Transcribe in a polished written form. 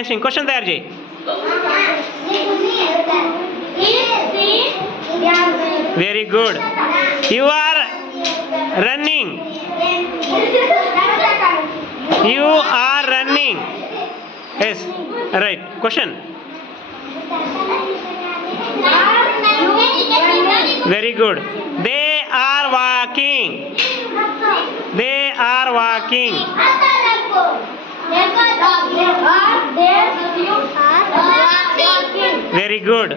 Answering. Question తయారు చేయి. Very good. You are running. You are running. Yes right. Question. Very good. They are walking. They are walking. Very good.